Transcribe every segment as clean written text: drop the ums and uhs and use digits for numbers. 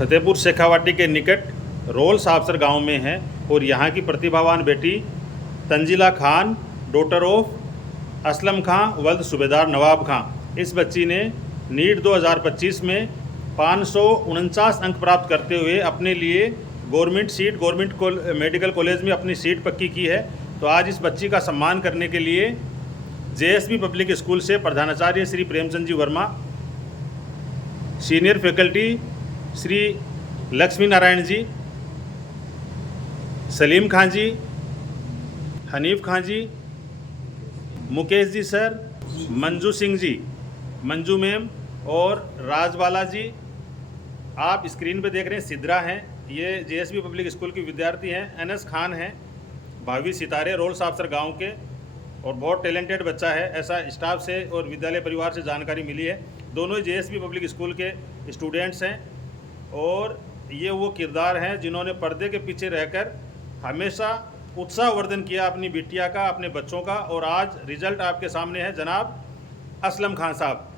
फतेहपुर शेखावाटी के निकट रोल साबसर गांव में है और यहाँ की प्रतिभावान बेटी तंजीला खान, डॉटर ऑफ असलम खां वल्द सूबेदार नवाब खां, इस बच्ची ने नीट 2025 में 549 अंक प्राप्त करते हुए अपने लिए गवर्नमेंट मेडिकल कॉलेज में अपनी सीट पक्की की है। तो आज इस बच्ची का सम्मान करने के लिए जेएसबी पब्लिक स्कूल से प्रधानाचार्य श्री प्रेमचंद जी वर्मा, सीनियर फैकल्टी श्री लक्ष्मी नारायण जी, सलीम खां जी, हनीफ खां जी, मुकेश जी सर, मंजू सिंह जी, मंजू मैम और राजबाला जी, आप स्क्रीन पे देख रहे हैं सिद्रा हैं, ये जेएसबी पब्लिक स्कूल की विद्यार्थी हैं। एनएस खान हैं, भावी सितारे, रोल साबसर गांव के, और बहुत टैलेंटेड बच्चा है, ऐसा स्टाफ से और विद्यालय परिवार से जानकारी मिली है। दोनों ही जेएसबी पब्लिक स्कूल के स्टूडेंट्स हैं और ये वो किरदार हैं जिन्होंने पर्दे के पीछे रहकर हमेशा उत्साहवर्धन किया अपनी बिटिया का, अपने बच्चों का। और आज रिजल्ट आपके सामने है जनाब असलम खान साहब,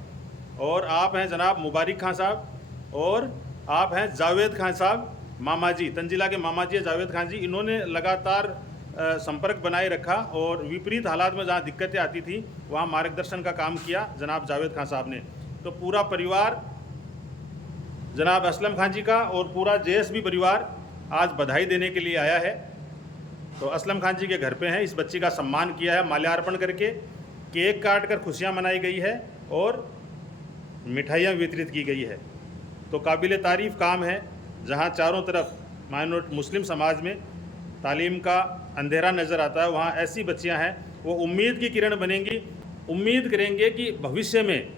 और आप हैं जनाब मुबारक खान साहब, और आप हैं जावेद खान साहब, मामा जी, तंजीला के मामा जी जावेद खान जी। इन्होंने लगातार संपर्क बनाए रखा और विपरीत हालात में जहाँ दिक्कतें आती थी वहाँ मार्गदर्शन का काम किया जनाब जावेद खान साहब ने। तो पूरा परिवार जनाब असलम खान जी का और पूरा जेएसबी परिवार आज बधाई देने के लिए आया है। तो असलम खान जी के घर पे हैं, इस बच्ची का सम्मान किया है, माल्यार्पण करके केक काट कर खुशियाँ मनाई गई है और मिठाइयाँ वितरित की गई है। तो काबिल तारीफ़ काम है, जहाँ चारों तरफ माइनॉरिटी मुस्लिम समाज में तालीम का अंधेरा नज़र आता है, वहाँ ऐसी बच्चियाँ हैं वो उम्मीद की किरण बनेंगी। उम्मीद करेंगे कि भविष्य में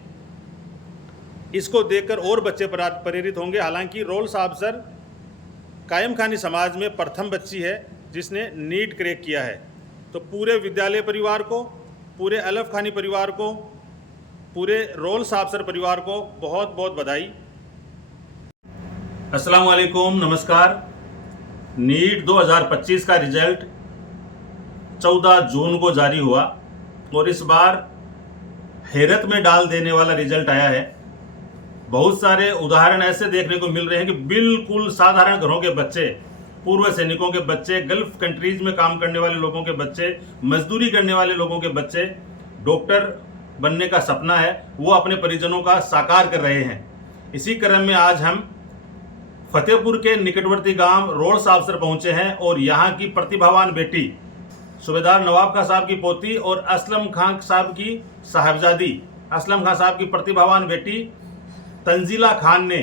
इसको देखकर और बच्चे प्रेरित होंगे। हालांकि रोल साबसर कायम खानी समाज में प्रथम बच्ची है जिसने नीट क्रैक किया है। तो पूरे विद्यालय परिवार को, पूरे अलफ खानी परिवार को, पूरे रोल साबसर परिवार को बहुत बहुत बधाई। अस्सलाम वालेकुम, नमस्कार। नीट 2025 का रिजल्ट 14 जून को जारी हुआ और इस बार हैरत में डाल देने वाला रिजल्ट आया है। बहुत सारे उदाहरण ऐसे देखने को मिल रहे हैं कि बिल्कुल साधारण घरों के बच्चे, पूर्व सैनिकों के बच्चे, गल्फ कंट्रीज में काम करने वाले लोगों के बच्चे, मजदूरी करने वाले लोगों के बच्चे, डॉक्टर बनने का सपना है वो अपने परिजनों का साकार कर रहे हैं। इसी क्रम में आज हम फतेहपुर के निकटवर्ती गांव रोल साबसर पहुंचे हैं और यहाँ की प्रतिभावान बेटी सूबेदार नवाब खां साहब की पोती और असलम खां साहब की साहबजादी, असलम खां साहब की प्रतिभावान बेटी तंजीला खान ने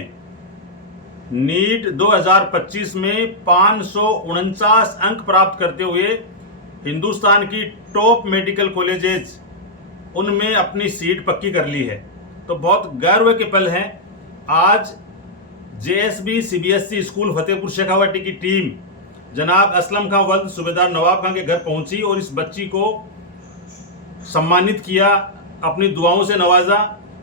नीट 2025 में 549 अंक प्राप्त करते हुए हिंदुस्तान की टॉप मेडिकल कॉलेजेस उनमें अपनी सीट पक्की कर ली है। तो बहुत गर्व के पल हैं। आज JSB CBSE school Fatehpur Shekhawati की टीम जनाब असलम खां वल्द सूबेदार नवाब खां के घर पहुंची और इस बच्ची को सम्मानित किया, अपनी दुआओं से नवाजा।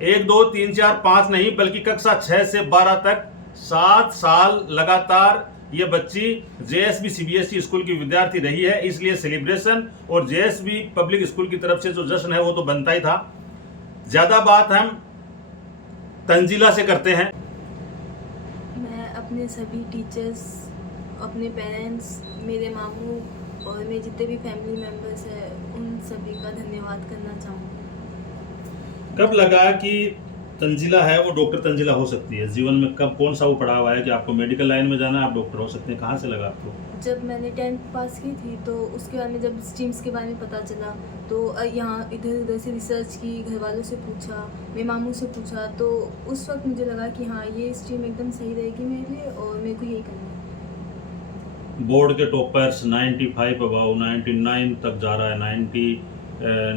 1 2 3 4 5 नहीं बल्कि कक्षा 6 से 12 तक 7 साल लगातार ये बच्ची जेएसबी सीबीएसई स्कूल की विद्यार्थी रही है। इसलिए सेलिब्रेशन और जेएसबी पब्लिक स्कूल की तरफ से जो जश्न है वो तो बनता ही था। ज़्यादा बात हम तंजीला से करते हैं। मैं अपने सभी टीचर्स, अपने पेरेंट्स, मेरे मामू और मेरे जितने भी फैमिली मेम्बर्स हैं उन सभी का धन्यवाद करना चाहूँगी। कब लगा कि तंजीला है वो डॉक्टर तंजीला हो सकती है? जीवन में कब कौन सा वो पड़ाव आया कि आपको मेडिकल लाइन में जाना है, आप डॉक्टर हो सकते हैं? कहाँ से लगा आपको? जब मैंने 10th पास की थी तो उसके बाद में जब स्ट्रीम्स के बारे में पता चला तो यहाँ इधर उधर से रिसर्च की, घर वालों से पूछा, मेरे मामू से पूछा, तो उस वक्त मुझे लगा कि हाँ ये स्ट्रीम एकदम सही रहेगी मेरे लिए और मेरे को यही करना है। बोर्ड के टॉपर्स 95 अबाउ 99 तक जा रहा है,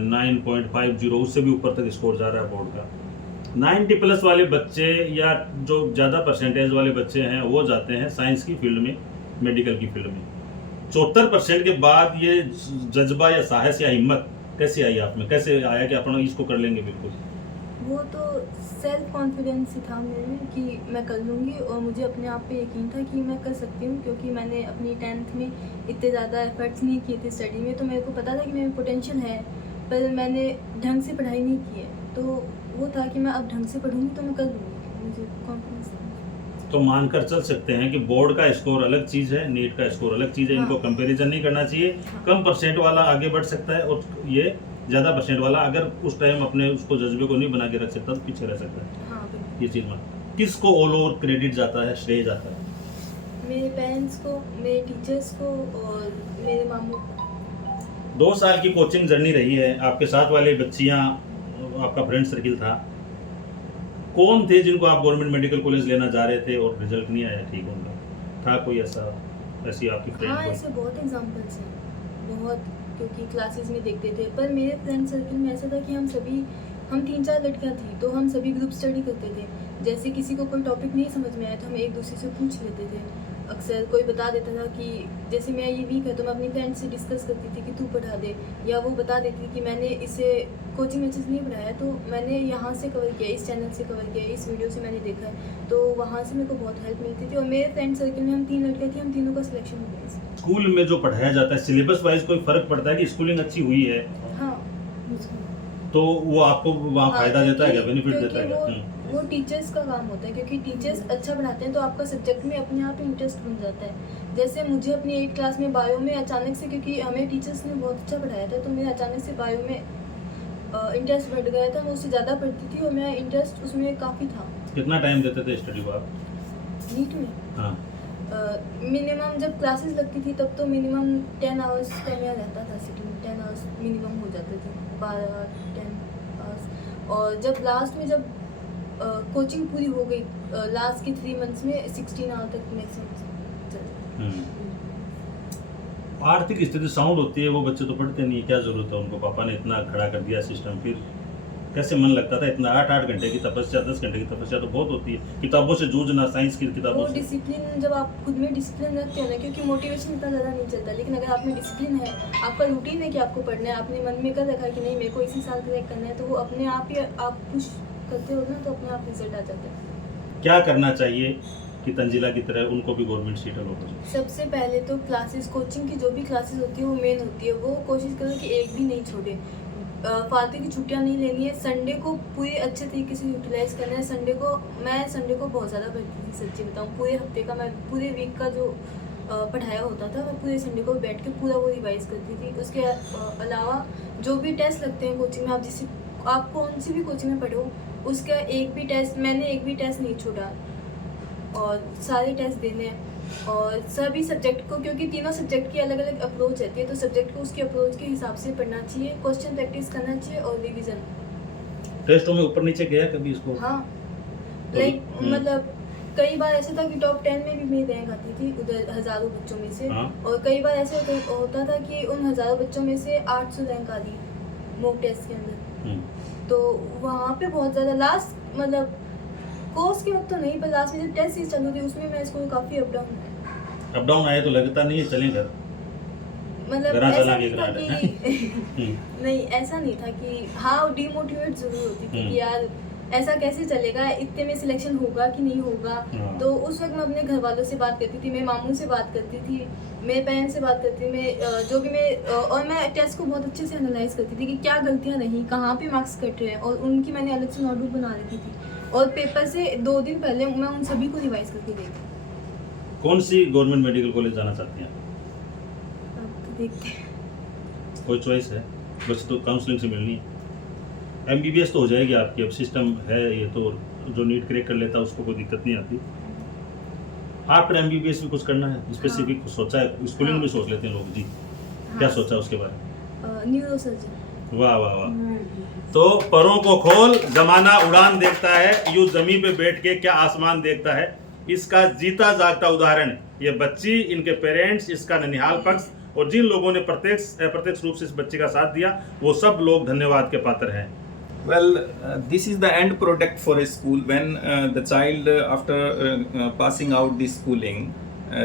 99.50 उससे भी ऊपर तक स्कोर जा रहा है बोर्ड का। 90 प्लस वाले बच्चे या जो ज़्यादा परसेंटेज वाले बच्चे हैं वो जाते हैं साइंस की फील्ड में, मेडिकल की फील्ड में। 74% के बाद ये जज्बा या साहस या हिम्मत कैसे आई आप में? कैसे आया कि अपन इसको कर लेंगे? बिल्कुल वो तो सेल्फ कॉन्फिडेंस ही था मेरे में कि मैं कर लूँगी और मुझे अपने आप पे यकीन था कि मैं कर सकती हूँ, क्योंकि मैंने अपनी 10th में इतने ज़्यादा एफर्ट्स नहीं किए थे स्टडी में। तो मेरे को पता था कि मेरे में पोटेंशियल है, पर मैंने ढंग से पढ़ाई नहीं की है। तो वो था कि मैं अब ढंग से पढ़ूँगी तो मैं कर लूँगी, मुझे कॉन्फिडेंस था। तो मानकर चल सकते हैं कि बोर्ड का स्कोर अलग चीज़ है, नीट का स्कोर अलग चीज़ है, हाँ। इनको कंपैरिजन नहीं करना चाहिए। हाँ। कम परसेंट वाला आगे बढ़ सकता है और ये ज़्यादा परसेंट वाला अगर उस टाइम अपने उसको जज्बे को नहीं बना के रख सकता तो पीछे रह सकता है। हाँ बिल्कुल। ये चीज़ में किसको ऑल ओवर क्रेडिट जाता है, श्रेय जाता है? मेरे पेरेंट्स को, मेरे टीचर्स को और मेरे मामू को। 2 साल की कोचिंग जर्नी रही है, आपके साथ वाले बच्चियाँ, आपका फ्रेंड सर्किल था, कौन थे जिनको आप गवर्नमेंट मेडिकल कॉलेज लेना जा रहे थे और रिजल्ट नहीं आया ठीक उनका? था कोई ऐसी आपकी फ्रेंड? हाँ ऐसे बहुत एग्जांपल्स हैं, बहुत, क्योंकि क्लासेस में देखते थे। पर मेरे फ्रेंड सर्कल में ऐसा था कि हम 3-4 लड़कियाँ थी, तो हम सभी ग्रुप स्टडी करते थे। जैसे किसी को कोई टॉपिक नहीं समझ में आया तो हम एक दूसरे से पूछ लेते थे। अक्सर कोई बता देता था कि जैसे मैं ये वीक है तो मैं अपनी फ्रेंड से डिस्कस करती थी कि तू पढ़ा दे, या वो बता देती थी कि मैंने इसे कोचिंग में अच्छे से नहीं पढ़ाया तो मैंने यहाँ से कवर किया, इस चैनल से कवर किया, इस वीडियो से मैंने देखा है, तो वहाँ से मेरे को बहुत हेल्प मिलती थी। और मेरे फ्रेंड सर्कल में हम 3 लड़कियाँ थी, हम तीनों का सिलेक्शन हो गया। स्कूल में जो पढ़ाया जाता है सिलेबस वाइज कोई फर्क पड़ता है कि स्कूलिंग अच्छी हुई है हाँ तो वो आपको वहाँ फायदा देता है क्या, बेनिफिट देता है क्या? वो टीचर्स का काम होता है, क्योंकि टीचर्स अच्छा पढ़ाते हैं तो आपका सब्जेक्ट में अपने आप इंटरेस्ट बन जाता है। जैसे मुझे अपनी 8th क्लास में बायो में अचानक से, क्योंकि हमें टीचर्स ने बहुत अच्छा पढ़ाया था, तो मेरा अचानक से बायो में इंटरेस्ट बढ़ गया था। मैं उससे ज़्यादा पढ़ती थी और मेरा इंटरेस्ट उसमें काफ़ी था। कितना टाइम देते थे स्टडी को आप? नीट में हाँ, मिनिमम जब क्लासेस लगती थी तब तो मिनिमम 10 आवर्स का मेरा रहता था सिटिंग, 10 आवर्स मिनिमम हो जाते थे, 12-10 आवर्स। और जब लास्ट में जब कोचिंग पूरी हो गई, लास्ट के 3 मंथ्स में 16 आवर तक मैक्सिमम चल। आर्थिक स्थिति साउंड होती है, वो बच्चे तो पढ़ते नहीं है, क्या जरूरत है उनको, पापा ने इतना खड़ा कर दिया सिस्टम, फिर कैसे मन लगता था? इतना 8-8 घंटे की तपस्या, 10 घंटे की तपस्या तो बहुत होती है, किताबों से जूझना, साइंस की किताबों वो से। डिसिप्लिन, जब आप खुद में डिसिप्लिन रखते हो ना, क्योंकि मोटिवेशन इतना ज़्यादा नहीं चलता, लेकिन अगर आप में डिसिप्लिन है, आपका रूटीन है कि आपको पढ़ना है, आपने मन में कर रखा है कि नहीं मेरे को इसी साल क्रैक करना है, तो वो अपने आप ही आप पुश करते हो ना, तो अपने आप रिजल्ट आ जाता है। क्या करना चाहिए कि तंजिला की तरह उनको भी गवर्नमेंट सीट अलॉट हो जाए? सबसे पहले तो क्लासेस, कोचिंग की जो भी क्लासेस होती है वो मेन होती है, वो कोशिश करो कि एक भी नहीं छोड़े। फालतू की छुट्टियां नहीं लेनी है, संडे को पूरे अच्छे तरीके से यूटिलाइज करना है। मैं संडे को बहुत ज़्यादा पढ़ती थी, सच्ची बताऊँ, पूरे हफ्ते का, मैं पूरे वीक का जो पढ़ाया होता था मैं पूरे संडे को बैठ के पूरा वो रिवाइज करती थी। उसके अलावा जो भी टेस्ट लगते हैं कोचिंग में, आप कौन सी भी कोचिंग में पढ़े हो, उसका मैंने एक भी टेस्ट नहीं छोड़ा, और सारे टेस्ट देने हैं। और सभी सब्जेक्ट को, क्योंकि तीनों सब्जेक्ट की अलग अलग अप्रोच रहती है, तो सब्जेक्ट को उसकी अप्रोच के हिसाब से पढ़ना चाहिए, क्वेश्चन प्रैक्टिस करना चाहिए और रिवीजन। टेस्टों में ऊपर नीचे गया कभी इसको? हाँ लाइक मतलब कई बार ऐसा था कि टॉप 10 में भी मेरी रैंक आती थी उधर हज़ारों बच्चों में से। हाँ। और कई बार ऐसे होता था कि उन हज़ारों बच्चों में से 800 रैंक आ रही मॉक टेस्ट के अंदर। तो वहाँ पे बहुत ज़्यादा लास्ट मतलब कोर्स के वक्त तो नहीं, पर लास्ट में जब टेस्ट सीरीज चालू थी उसमें मैं इसको काफ़ी अप डाउन आए तो लगता नहीं है चलें घर, मतलब घरा ऐसा चला नहीं के था घरा कि नहीं ऐसा नहीं था कि हाँ डिमोटिवेट जरूर होती थी कि यार ऐसा कैसे चलेगा, इतने में सिलेक्शन होगा कि नहीं होगा। तो उस वक्त मैं अपने घर वालों से बात करती थी, मेरे मामू से बात करती थी, मेरे पेरेंट्स से बात करती थी, और मैं टेस्ट को बहुत अच्छे से एनालाइज करती थी कि क्या गलतियाँ रहीं, कहाँ पे मार्क्स कट रहे हैं, और उनकी मैंने अलग से नोटबुक बना रखी थी, और पेपर से 2 दिन पहले मैं उन सभी को रिवाइज करके देखती। कौन सी गवर्नमेंट मेडिकल कॉलेज जाना चाहती हैं? अब तो देखते हैं, कोई चॉइस है? बस तो काउंसलिंग से मिलनी है। MBBS तो हो जाएगी आपकी, अब सिस्टम है ये, तो जो नीट क्रैक कर लेता है उसको कोई दिक्कत नहीं आती। आफ्टर MBBS भी कुछ करना है स्पेसिफिक? सोचा है? स्कूलिंग में सोच लेते हैं लोग जी, क्या सोचा उसके बारे में? न्यूरोसर्जन। वाह वाह वाह। तो परों को खोल, जमाना उड़ान देखता है, यूं जमीन पे बैठ के क्या आसमान देखता है, इसका जीता जागता उदाहरण ये बच्ची, इनके पेरेंट्स, इसका ननिहाल पक्ष, और जिन लोगों ने अप्रत्यक्ष रूप से इस बच्चे का साथ दिया, वो सब लोग धन्यवाद के पात्र हैं। Well, this is the end product for a school when the child, after passing out the schooling,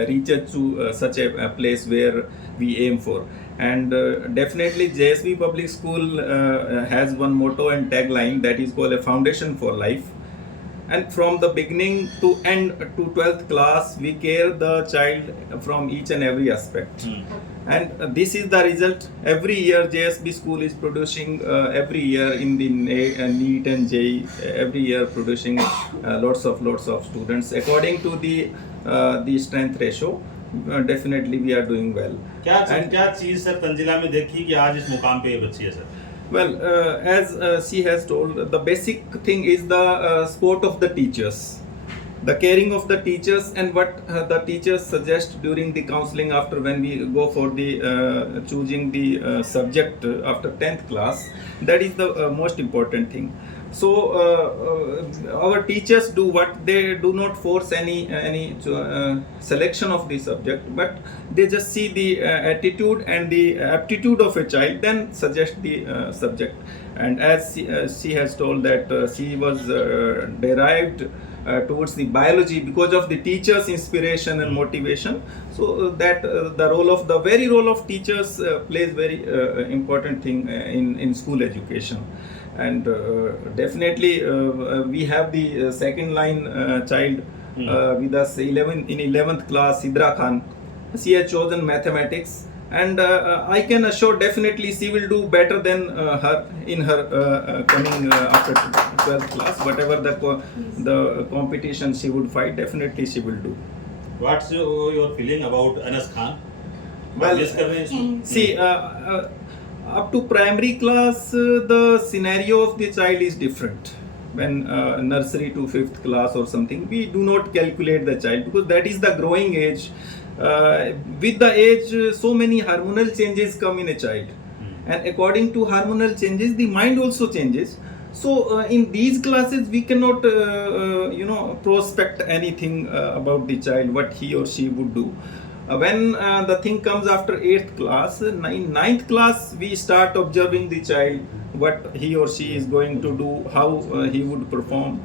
reaches to such a place where we aim for. And definitely JSB Public School has one motto and tagline that is called a foundation for life. and from the beginning to end to 12th class we care the child from each and every aspect. And this is the result. Every year JSB school is producing every year in the NEET and JEE, every year producing lots of students according to the strength ratio. Definitely we are doing well. क्या चीज sir Tanzila में देखी कि आज इस मुकाम पे ये बच्ची है sir? Well, as she has told, the basic thing is the support of the teachers, the caring of the teachers, and what the teachers suggest during the counseling after when we go for the choosing the subject after 10th class. That is the most important thing. So our teachers do what they do not force any selection of the subject, but they just see the attitude and the aptitude of a child, then suggest the subject. And as she has told that she was derived towards the biology because of the teachers' inspiration and motivation. So that the role of teachers plays very important thing in school education. And definitely we have the second line child with us in 11th class, Sidra Khan. She has chosen mathematics, and I can assure definitely she will do better than her in her coming after 12th class. Whatever the competition she would fight, definitely she will do. What's your feeling about Anas Khan? Well, see, up to primary class, the scenario of the child is different. When nursery to 5th class or something, we do not calculate the child because that is the growing age. With the age, so many hormonal changes come in a child, and according to hormonal changes, the mind also changes. So in these classes, we cannot, prospect anything about the child, what he or she would do. When the thing comes after 8th class, in 9th class, we start observing the child, what he or she is going to do, how he would perform.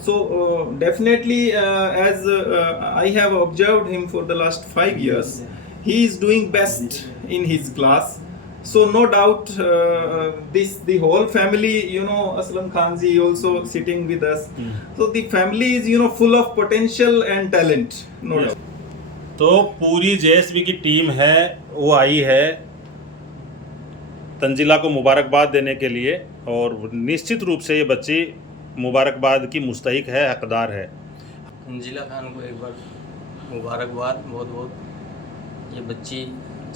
So definitely, as I have observed him for the last 5 years, he is doing best in his class. So no doubt, the whole family, Aslam Khanji also sitting with us. So the family is, full of potential and talent, no doubt. तो पूरी JSB की team है वो आई है तंजिला को मुबारकबाद देने के लिए, और निश्चित रूप से ये बच्ची मुबारकबाद की मुस्तहिक है, हकदार है। तंजिला खान को एक बार मुबारकबाद बहुत बहुत। ये बच्ची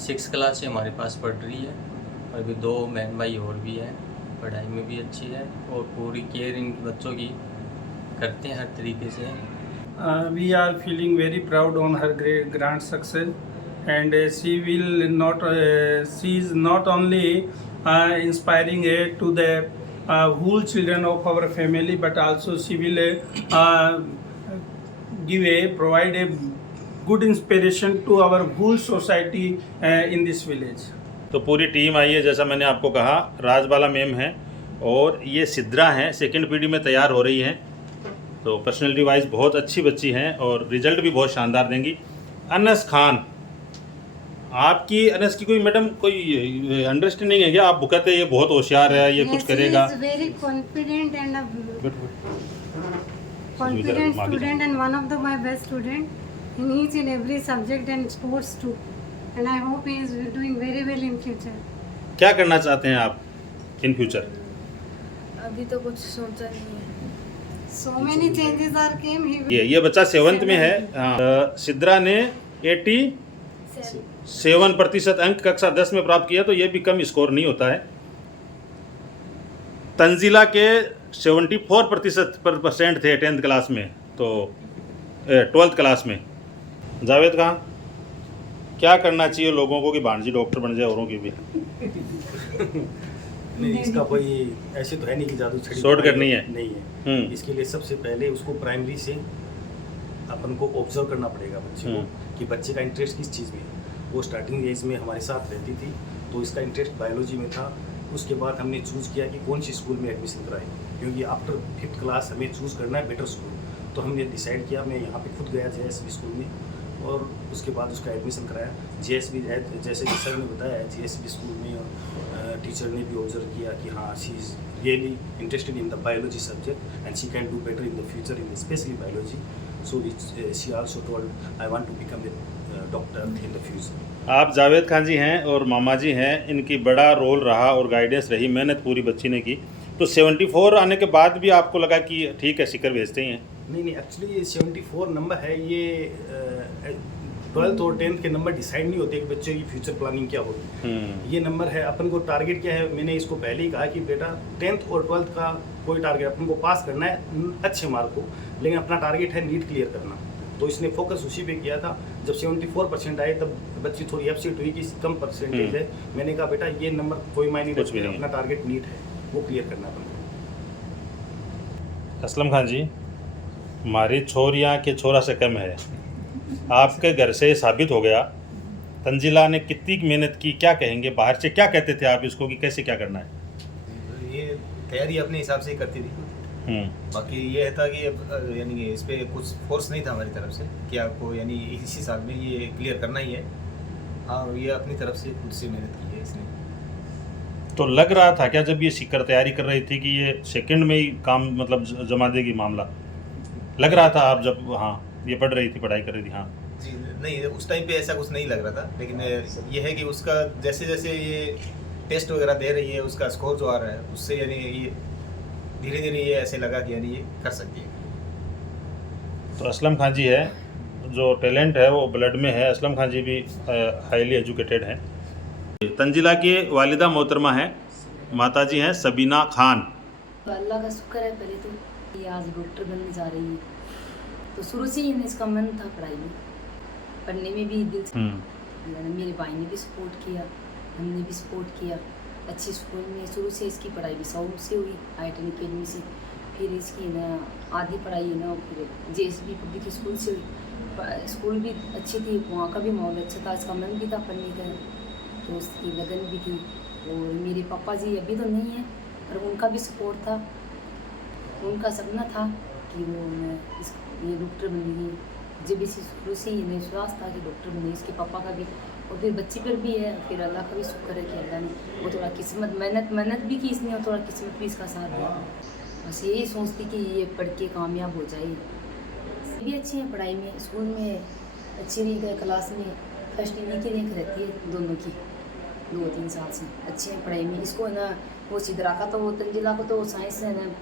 6th क्लास से हमारे पास पढ़ रही है, और अभी 2 बहन भाई और भी हैं, पढ़ाई में भी अच्छी है और पूरी केयर इन बच्चों की करते हैं हर तरीके से। We are feeling very proud on her grand success, and she is not only inspiring to the whole children of our family, but also she will provide a good inspiration to our whole society in this village. तो पूरी team आई है, जैसा मैंने आपको कहा, Rajbala ma'am है और ये सिद्रा हैं, सेकंड पीढ़ी में तैयार हो रही हैं। तो पर्सनैलिटी वाइज बहुत अच्छी बच्ची हैं और रिजल्ट भी बहुत शानदार देंगी। अनस खान, आपकी अनस की कोई मैडम कोई अंडरस्टैंडिंग है क्या? आप कहते हैं ये बहुत होशियार है, ये कुछ करेगा। Very confident and confident student and one of my best student in each and every subject and sports too, and I hope he is doing very well in future. क्या करना चाहते हैं आप इन फ्यूचर? अभी तो कुछ सोचा नहीं है। So many changes are came. ये बच्चा 7th में है। सिद्रा ने 87% अंक कक्षा 10 में प्राप्त किया, तो ये भी कम स्कोर नहीं होता है। तंजिला के 74% थे 10th क्लास में, तो 12th क्लास में। जावेद खान, क्या करना चाहिए लोगों को कि भांजी डॉक्टर बन जाए औरों की भी? नहीं, इसका कोई ऐसे तो है नहीं कि जादू छड़ी शॉर्ट करनी है, नहीं है। इसके लिए सबसे पहले उसको प्राइमरी से अपन को ऑब्जर्व करना पड़ेगा बच्चे को कि बच्चे का इंटरेस्ट किस चीज़ में है। वो स्टार्टिंग एज में हमारे साथ रहती थी, तो इसका इंटरेस्ट बायोलॉजी में था। उसके बाद हमने चूज़ किया कि कौन सी स्कूल में एडमिशन कराएं, क्योंकि आफ्टर 5th क्लास हमें चूज़ करना है बेटर स्कूल। तो हमने डिसाइड किया, मैं यहाँ पे खुद गया JSB स्कूल में, और उसके बाद उसका एडमिशन कराया। JSB जैसे कि सर ने बताया, JSB स्कूल में टीचर ने भी ऑब्जर्व किया कि हाँ she is really interested in the biology subject, and she can do better in the future in especially biology. So she also told, I want to become a doctor in the future. आप जावेद खान जी हैं और मामा जी हैं, इनकी बड़ा role रहा और guidance रही, मेहनत पूरी बच्ची ने की। तो 74 आने के बाद भी आपको लगा कि ठीक है सीकर भेजते ही हैं? नहीं, एक्चुअली ये 74 नंबर है, ये 12th और 10th के नंबर डिसाइड नहीं होते कि बच्चे की फ्यूचर प्लानिंग क्या होगी। ये नंबर है, अपन को टारगेट क्या है, मैंने इसको पहले ही कहा कि बेटा 10th और 12th का कोई टारगेट, अपन को पास करना है अच्छे मार्क को, लेकिन अपना टारगेट है नीट क्लियर करना। तो इसने फोकस उसी पे किया था। जब 74% आए तब बच्ची थोड़ी अपसेट हुई कि कम परसेंटेज है। मैंने कहा बेटा ये नंबर कोई मायने नहीं रखता, अपना टारगेट नीट है, वो क्लियर करना अपन को। असलम खान जी, हमारी छोरियाँ के छोरा से कम है, आपके घर से साबित हो गया। तंजिला ने कितनी मेहनत की, क्या कहेंगे? बाहर से क्या कहते थे आप इसको कि कैसे क्या करना है? ये तैयारी अपने हिसाब से ही करती थी। बाकी ये था कि यानी कि इस पे कुछ फोर्स नहीं था हमारी तरफ से कि आपको यानी इसी साल में ये क्लियर करना ही है। हाँ, ये अपनी तरफ से खुद से मेहनत की है इसने। तो लग रहा था क्या जब ये सीकर तैयारी कर रही थी कि ये सेकंड में ही काम मतलब जमा देगी मामला? लग रहा था आप जब ये पढ़ रही थी, पढ़ाई कर रही थी? हाँ जी, नहीं उस टाइम पे ऐसा कुछ नहीं लग रहा था, लेकिन ये है कि उसका जैसे जैसे ये टेस्ट वगैरह दे रही है, उसका स्कोर जो आ रहा है उससे यानी ये धीरे धीरे ये ऐसे लगा कि यानी ये कर सकती है। तो असलम खान जी है, जो टैलेंट है वो ब्लड में है। असलम खान जी भी हाईली एजुकेटेड हैं। तंजिला की वालिदा मोहतरमा है, माता जी हैं सबीना खान। तो अल्लाह का शुक्र है पहले तो ये आज डॉक्टर बनने जा रही है। तो शुरू से ही इसका मन था पढ़ाई में, पढ़ने में भी दिल से। मेरे भाई ने भी सपोर्ट किया, हमने भी सपोर्ट किया। अच्छी स्कूल में शुरू से इसकी पढ़ाई भी साउथ से हुई, IIT अकेडमी से। फिर इसकी ना आधी पढ़ाई है ना फिर JSB पब्लिक स्कूल से हुई। स्कूल भी अच्छी थी, वहाँ का भी माहौल अच्छा था, इसका मन भी था पढ़ने का, तो उसकी लगन भी थी। और मेरे पापा जी अभी तो नहीं है, पर उनका भी सपोर्ट था। उनका सपना था कि वो ये डॉक्टर बनेगी। जब इसी शुरू से ही विश्वास था कि डॉक्टर बने, इसके पापा का भी और फिर बच्ची पर भी है। फिर अल्लाह का भी शुक्र है कि अल्लाह ने वो थोड़ा किस्मत मेहनत भी की इसने, और थोड़ा किस्मत भी इसका साथ दिया। बस यही सोचती कि ये पढ़ के कामयाब हो जाए। भी अच्छी है पढ़ाई में, स्कूल में अच्छी रही है, क्लास में फर्स्ट डिवीजन की रैंक रहती है दोनों की 2-3 साल से। अच्छी है पढ़ाई में। इसको ना वो सिद्धरा का तो तंजिला को तो साइंस है ना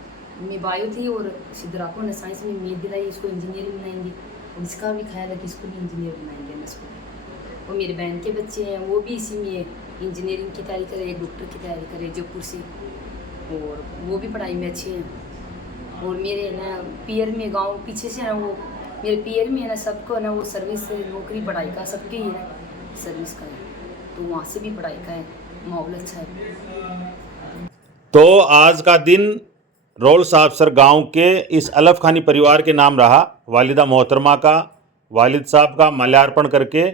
में बायो थी, और सिद्धरा को ना साइंस में मेद दिलाई, इसको इंजीनियरिंग बनाएंगे। और इसका भी ख्याल है कि इसको भी इंजीनियर बनाएंगे ना इसको। और मेरे बहन के बच्चे हैं, वो भी इसी में इंजीनियरिंग की तैयारी करे, एक डॉक्टर की तैयारी करे जयपुर से, और वो भी पढ़ाई में अच्छे हैं। और मेरे ना पीयर में गांव पीछे से ना वो मेरे पीयर में है ना सबको ना वो सर्विस नौकरी पढ़ाई का सबके ही है सर्विस का है, तो वहाँ से भी पढ़ाई का है, माहौल अच्छा है। तो आज का दिन रोल साहब सर गांव के इस अलफ खानी परिवार के नाम रहा। वालिदा मोहतरमा का, वालिद साहब का माल्यार्पण करके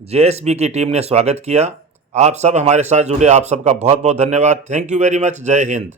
JSB की टीम ने स्वागत किया। आप सब हमारे साथ जुड़े, आप सबका बहुत बहुत धन्यवाद। Thank you very much. जय हिंद।